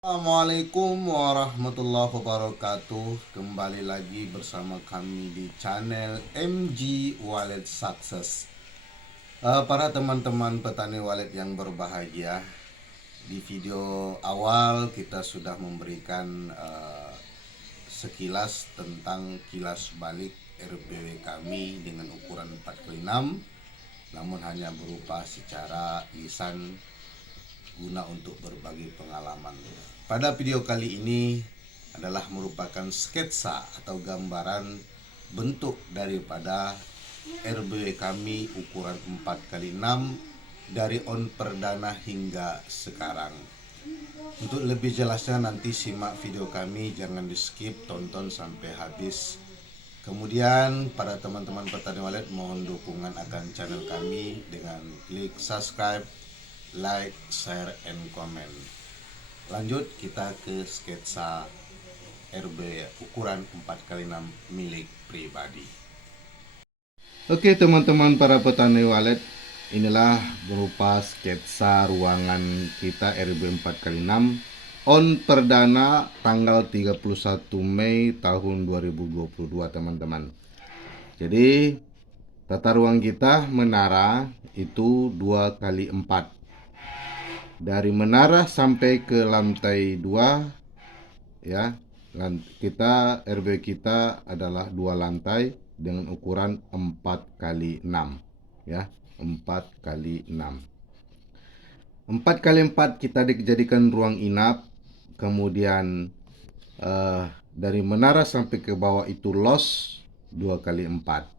Assalamualaikum warahmatullahi wabarakatuh. Kembali lagi bersama kami di channel MG Wallet Success. Para teman-teman petani wallet yang berbahagia, di video awal kita sudah memberikan sekilas tentang kilas balik RBW kami dengan ukuran 4x6, namun hanya berupa secara lisan guna untuk berbagi pengalaman. Pada video kali ini adalah merupakan sketsa atau gambaran bentuk daripada RBW kami ukuran 4x6 dari on perdana hingga sekarang. Untuk lebih jelasnya nanti simak video kami, jangan di skip, tonton sampai habis. Kemudian pada teman-teman petani wallet mohon dukungan akan channel kami dengan klik subscribe, like, share, and comment. Lanjut kita ke sketsa RB ukuran 4x6 milik pribadi. Oke teman-teman para petani wallet, inilah berupa sketsa ruangan kita RB 4x6 on perdana tanggal 31 Mei tahun 2022 teman-teman. Jadi tata ruang kita menara itu 2x4. Dari menara sampai ke lantai 2 ya. Kita RB kita adalah 2 lantai dengan ukuran 4x6 ya, 4x6. 4x4 kita dijadikan ruang inap. Kemudian dari menara sampai ke bawah itu los 2x4.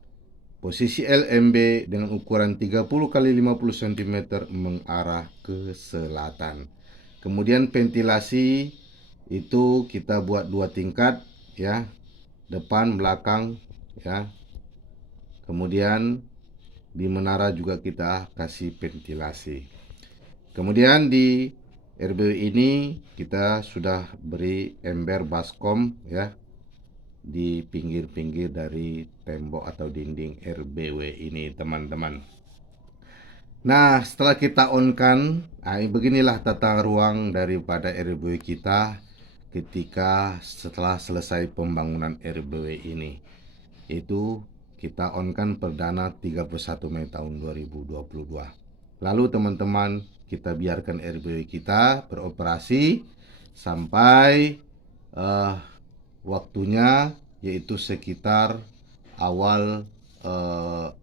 Posisi LMB dengan ukuran 30 x 50 cm mengarah ke selatan. Kemudian ventilasi itu kita buat 2 tingkat ya, depan belakang ya. Kemudian di menara juga kita kasih ventilasi. Kemudian di RBW ini kita sudah beri ember baskom ya di pinggir-pinggir dari tembok atau dinding RBW ini teman-teman. Nah setelah kita on kan, beginilah tata ruang daripada RBW kita ketika setelah selesai pembangunan RBW ini. Itu kita on kan perdana 31 Mei tahun 2022. Lalu teman-teman kita biarkan RBW kita beroperasi sampai waktunya, yaitu sekitar awal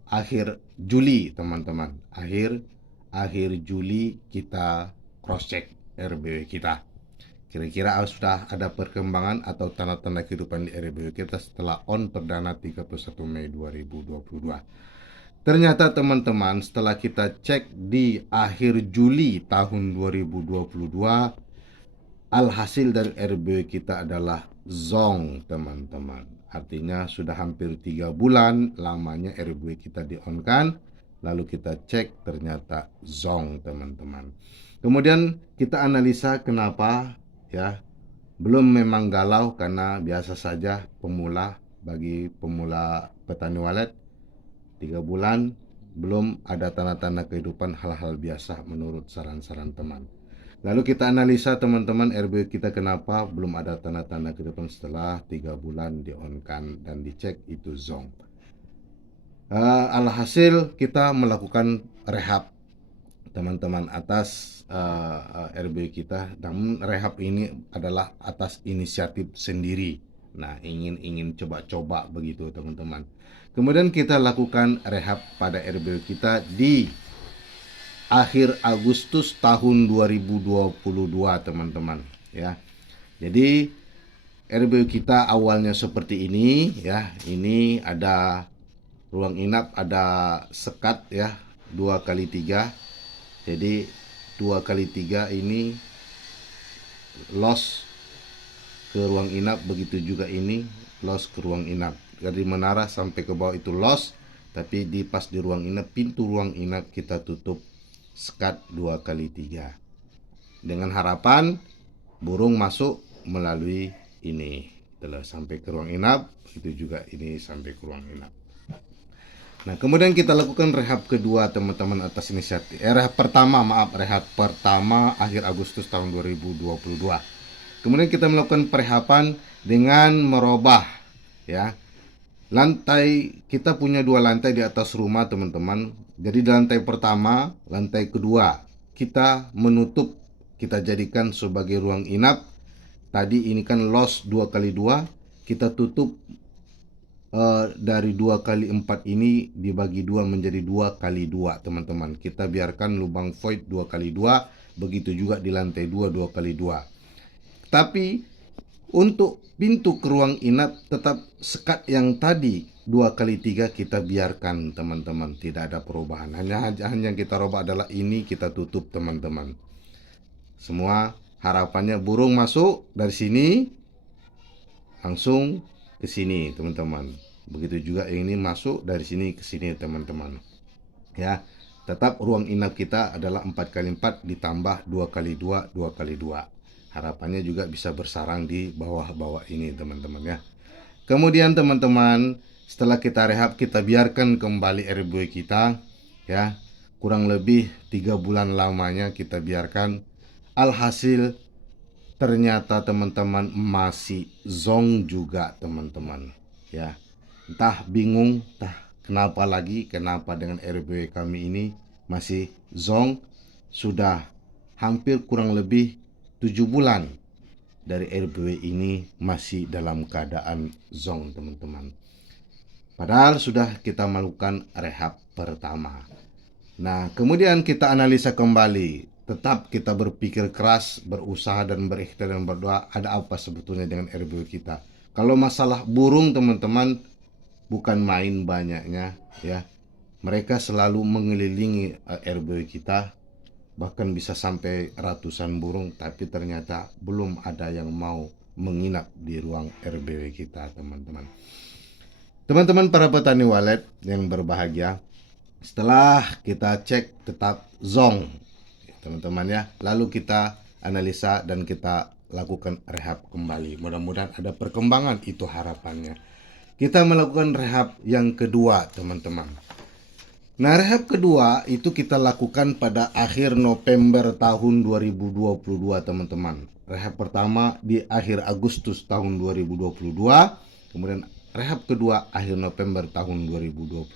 akhir Juli teman-teman. Akhir Juli kita cross check RBW kita. Kira-kira sudah ada perkembangan atau tanda-tanda kehidupan di RBW kita setelah on perdana 31 Mei 2022. Ternyata teman-teman setelah kita cek di akhir Juli tahun 2022, alhasil dari RBW kita adalah zong teman-teman. Artinya sudah hampir 3 bulan lamanya RBW kita di-on-kan. Lalu kita cek ternyata zong teman-teman. Kemudian kita analisa kenapa ya. Belum memang galau karena biasa saja bagi pemula petani wallet. 3 bulan belum ada tanda-tanda kehidupan, hal-hal biasa menurut saran-saran teman. Lalu kita analisa teman-teman RBW kita kenapa belum ada tanda-tanda kehidupan setelah 3 bulan di-on-kan dan dicek itu zong. Alhasil kita melakukan rehab teman-teman atas RBW kita. Namun rehab ini adalah atas inisiatif sendiri. Nah ingin coba-coba begitu teman-teman. Kemudian kita lakukan rehab pada RBW kita di akhir Agustus tahun 2022 teman-teman ya. Jadi RBW kita awalnya seperti ini ya. Ini ada ruang inap, ada sekat ya, 2x3. Jadi 2x3 ini los ke ruang inap, begitu juga ini los ke ruang inap. Dari menara sampai ke bawah itu los, tapi pas di ruang inap, pintu ruang inap kita tutup sekat 2x3 dengan harapan burung masuk melalui ini telah sampai ke ruang inap, itu juga ini sampai ke ruang inap. Nah kemudian kita lakukan rehab kedua teman-teman atas inisiatif rehab pertama akhir Agustus tahun 2022. Kemudian kita melakukan perehapan dengan merubah, ya. Lantai, kita punya 2 lantai di atas rumah, teman-teman. Jadi di lantai pertama, lantai kedua, kita menutup, kita jadikan sebagai ruang inap. Tadi ini kan los 2x2, kita tutup dari 2x4 ini dibagi 2 menjadi 2x2, teman-teman. Kita biarkan lubang void 2x2, begitu juga di lantai 2 2x2. Tapi untuk pintu ke ruang inap tetap sekat yang tadi 2x3 kita biarkan, teman-teman. Tidak ada perubahan. Hanya yang kita rubah adalah ini kita tutup, teman-teman. Semua harapannya burung masuk dari sini langsung ke sini, teman-teman. Begitu juga yang ini masuk dari sini ke sini, teman-teman. Ya, tetap ruang inap kita adalah 4x4 ditambah 2x2 2x2. Harapannya juga bisa bersarang di bawah-bawah ini, teman-teman, ya. Kemudian, teman-teman, setelah kita rehab, kita biarkan kembali RBW kita, ya. Kurang lebih 3 bulan lamanya kita biarkan. Alhasil ternyata, teman-teman, masih zong juga, teman-teman, ya. Entah bingung, entah kenapa dengan RBW kami ini masih zong. Sudah hampir kurang lebih 7 bulan dari RBW ini masih dalam keadaan zong, teman-teman. Padahal sudah kita melakukan rehab pertama. Nah, kemudian kita analisa kembali. Tetap kita berpikir keras, berusaha dan berikhtiar dan berdoa, ada apa sebetulnya dengan RBW kita. Kalau masalah burung, teman-teman, bukan main banyaknya, ya. Mereka selalu mengelilingi RBW kita, bahkan bisa sampai ratusan burung, tapi ternyata belum ada yang mau menginap di ruang RBW kita, teman-teman. Teman-teman para petani walet yang berbahagia, setelah kita cek tetap zong, teman-teman, ya. Lalu kita analisa dan kita lakukan rehab kembali. Mudah-mudahan ada perkembangan, itu harapannya. Kita melakukan rehab yang kedua, teman-teman. Nah, rehab kedua itu kita lakukan pada akhir November tahun 2022, teman-teman. Rehab pertama di akhir Agustus tahun 2022, kemudian rehab kedua akhir November tahun 2022.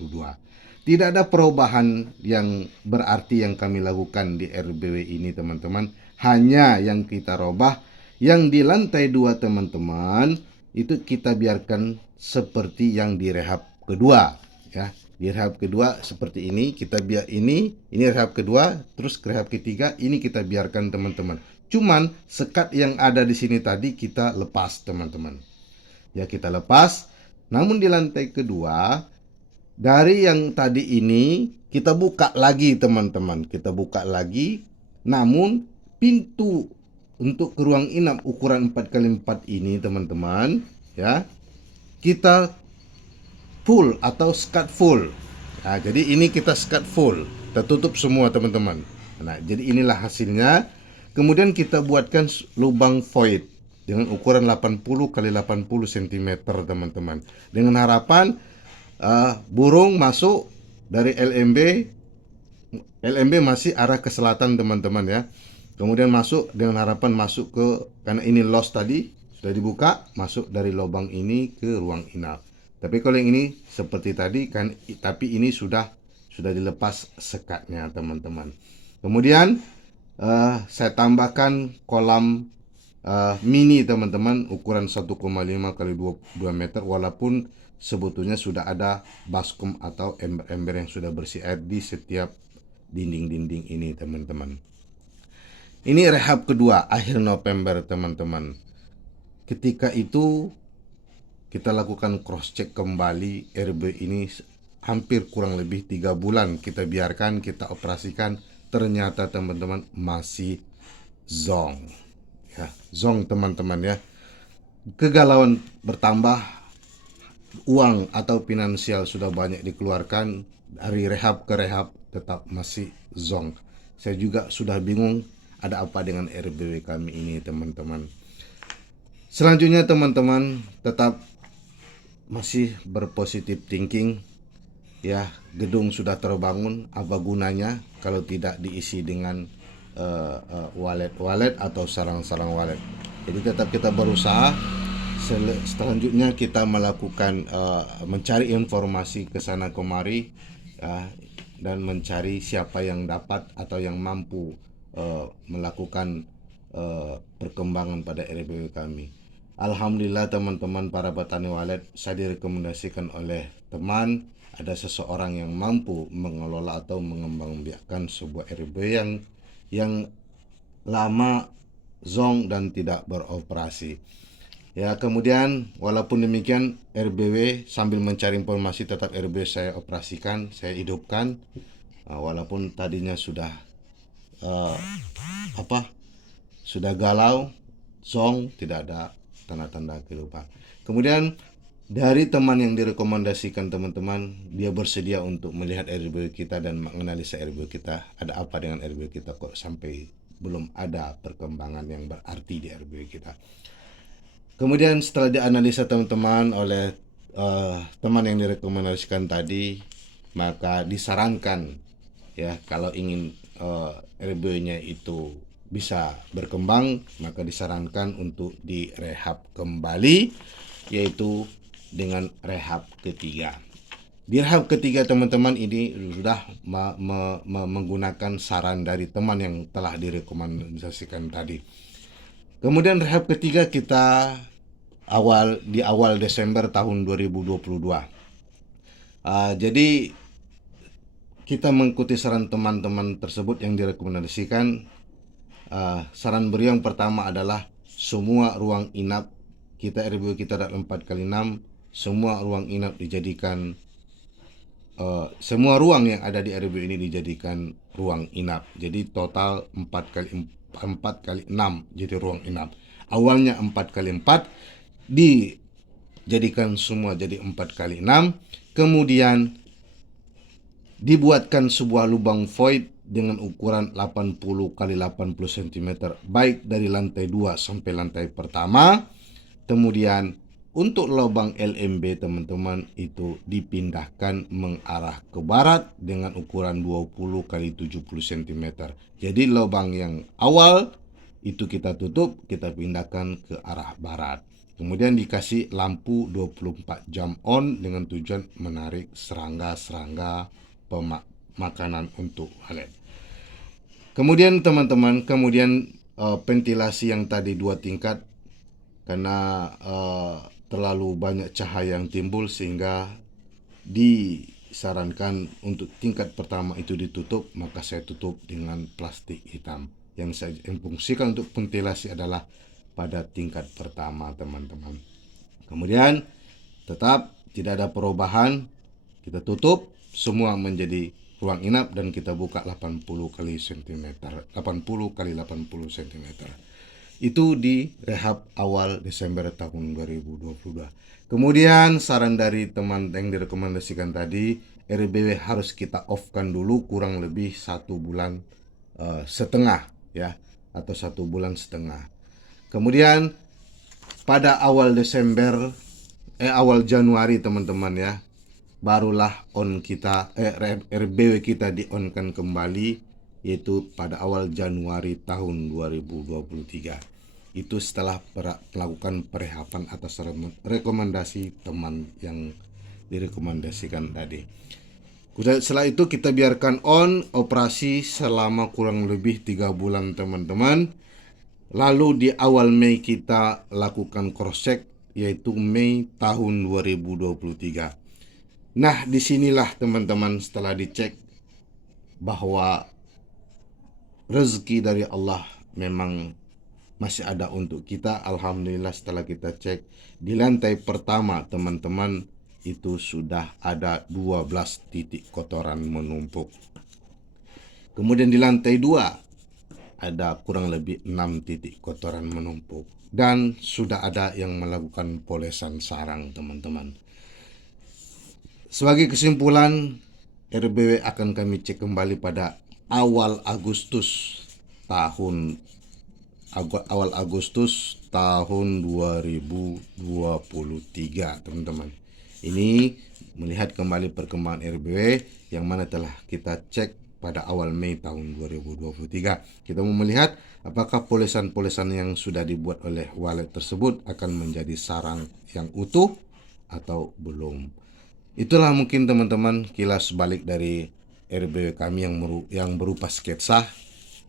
Tidak ada perubahan yang berarti yang kami lakukan di RBW ini, teman-teman. Hanya yang kita rubah, yang di lantai 2, teman-teman, itu kita biarkan seperti yang di rehab kedua, ya. Di rehab kedua seperti ini, kita biar ini rehab kedua, terus rehab ketiga ini kita biarkan, teman-teman. Cuman sekat yang ada di sini tadi kita lepas, teman-teman. Ya, kita lepas. Namun di lantai kedua, dari yang tadi ini kita buka lagi, teman-teman. Kita buka lagi. Namun pintu untuk ke ruang inap ukuran 4x4 ini, teman-teman, ya, kita full atau skat full. Nah, jadi ini kita skat full, kita tutup semua, teman-teman. Nah, jadi inilah hasilnya. Kemudian kita buatkan lubang void dengan ukuran 80 x 80 cm, teman-teman. Dengan harapan burung masuk dari LMB masih arah ke selatan, teman-teman, ya. Kemudian masuk dengan harapan masuk ke, karena ini los tadi sudah dibuka, masuk dari lubang ini ke ruang inap. Tapi kalau yang ini seperti tadi kan, tapi ini sudah dilepas sekatnya, teman-teman. Kemudian saya tambahkan kolam mini, teman-teman, ukuran 1,5 x 2 meter, walaupun sebetulnya sudah ada baskom atau ember-ember yang sudah bersih air di setiap dinding-dinding ini, teman-teman. Ini rehab kedua akhir November, teman-teman. Ketika itu kita lakukan cross check kembali RB ini, hampir kurang lebih 3 bulan kita biarkan, kita operasikan. Ternyata, teman-teman, masih zong, ya. Zong, teman-teman, ya. Kegalauan bertambah, uang atau finansial sudah banyak dikeluarkan, dari rehab ke rehab tetap masih zong. Saya juga sudah bingung ada apa dengan RBW kami ini, teman-teman. Selanjutnya, teman-teman, tetap masih berpositif thinking, ya. Gedung sudah terbangun, apa gunanya kalau tidak diisi dengan walet-walet atau sarang-sarang walet. Jadi tetap kita berusaha. Selanjutnya kita melakukan mencari informasi ke sana kemari, dan mencari siapa yang dapat atau yang mampu melakukan perkembangan pada RBW kami. Alhamdulillah teman-teman para petani walet, saya direkomendasikan oleh teman, ada seseorang yang mampu mengelola atau mengembangbiakkan sebuah RBW yang lama zong dan tidak beroperasi. Ya, kemudian walaupun demikian RBW sambil mencari informasi tetap RBW saya operasikan, saya hidupkan, walaupun tadinya sudah uh, sudah galau, zong, tidak ada tanda-tanda kehidupan. Kemudian dari teman yang direkomendasikan teman-teman, dia bersedia untuk melihat RBW kita dan menganalisa RBW kita. Ada apa dengan RBW kita kok sampai belum ada perkembangan yang berarti di RBW kita. Kemudian setelah dianalisa teman-teman oleh teman yang direkomendasikan tadi, maka disarankan ya kalau ingin RBW-nya itu bisa berkembang, maka disarankan untuk direhab kembali, yaitu dengan rehab ketiga. Di rehab ketiga teman-teman ini sudah menggunakan saran dari teman yang telah direkomendasikan tadi. Kemudian rehab ketiga kita di awal Desember tahun 2022. Jadi kita mengikuti saran teman-teman tersebut yang direkomendasikan. Saran beliau yang pertama adalah semua ruang inap kita, RBW kita ada 4x6, semua ruang inap dijadikan semua ruang yang ada di RBW ini dijadikan ruang inap. Jadi total 4x6 jadi ruang inap. Awalnya 4x4 dijadikan semua jadi 4x6. Kemudian dibuatkan sebuah lubang void dengan ukuran 80 x 80 cm, baik dari lantai 2 sampai lantai pertama. Kemudian untuk lubang LMB teman-teman itu dipindahkan mengarah ke barat dengan ukuran 20 x 70 cm. Jadi lubang yang awal itu kita tutup, kita pindahkan ke arah barat. Kemudian dikasih lampu 24 jam on dengan tujuan menarik serangga-serangga makanan untuk walet. Kemudian teman-teman, ventilasi yang tadi 2 tingkat karena terlalu banyak cahaya yang timbul sehingga disarankan untuk tingkat pertama itu ditutup, maka saya tutup dengan plastik hitam. Yang saya fungsikan untuk ventilasi adalah pada tingkat pertama teman-teman. Kemudian tetap tidak ada perubahan, kita tutup semua menjadi ruang inap dan kita buka 80 x 80 x 80 cm. Itu di rehab awal Desember tahun 2022. Kemudian saran dari teman yang direkomendasikan tadi, RBW harus kita off-kan dulu kurang lebih 1 bulan setengah ya, atau 1 bulan setengah. Kemudian pada awal Januari teman-teman ya, barulah RBW kita di-on-kan kembali, yaitu pada awal Januari tahun 2023. Itu setelah melakukan perehaban atas rekomendasi teman yang direkomendasikan tadi. Setelah itu kita biarkan on operasi selama kurang lebih 3 bulan teman-teman. Lalu di awal Mei kita lakukan cross check, yaitu Mei tahun 2023. Nah, disinilah teman-teman setelah dicek bahwa rezeki dari Allah memang masih ada untuk kita. Alhamdulillah setelah kita cek di lantai pertama teman-teman itu sudah ada 12 titik kotoran menumpuk. Kemudian di lantai 2 ada kurang lebih 6 titik kotoran menumpuk. Dan sudah ada yang melakukan polesan sarang teman-teman. Sebagai kesimpulan, RBW akan kami cek kembali pada awal Agustus tahun 2023 teman-teman. Ini melihat kembali perkembangan RBW yang mana telah kita cek pada awal Mei tahun 2023. Kita mau melihat apakah polesan-polesan yang sudah dibuat oleh walet tersebut akan menjadi sarang yang utuh atau belum. Itulah mungkin teman-teman kilas balik dari RBW kami yang berupa sketsa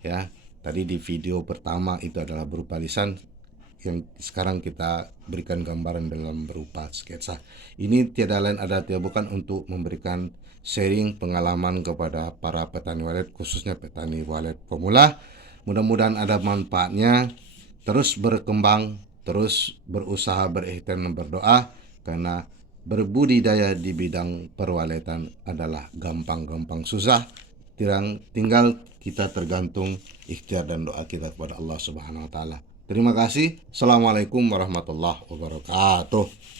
ya. Tadi di video pertama itu adalah berupa lisan, yang sekarang kita berikan gambaran dalam berupa sketsa. Ini tiada lain bukan untuk memberikan sharing pengalaman kepada para petani walet, khususnya petani walet pemula. Mudah-mudahan ada manfaatnya. Terus berkembang, terus berusaha, berikhtiar dan berdoa, karena berbudidaya di bidang perwaletan adalah gampang-gampang susah. Tinggal kita tergantung ikhtiar dan doa kita kepada Allah Subhanahu wa taala. Terima kasih. Assalamualaikum warahmatullahi wabarakatuh.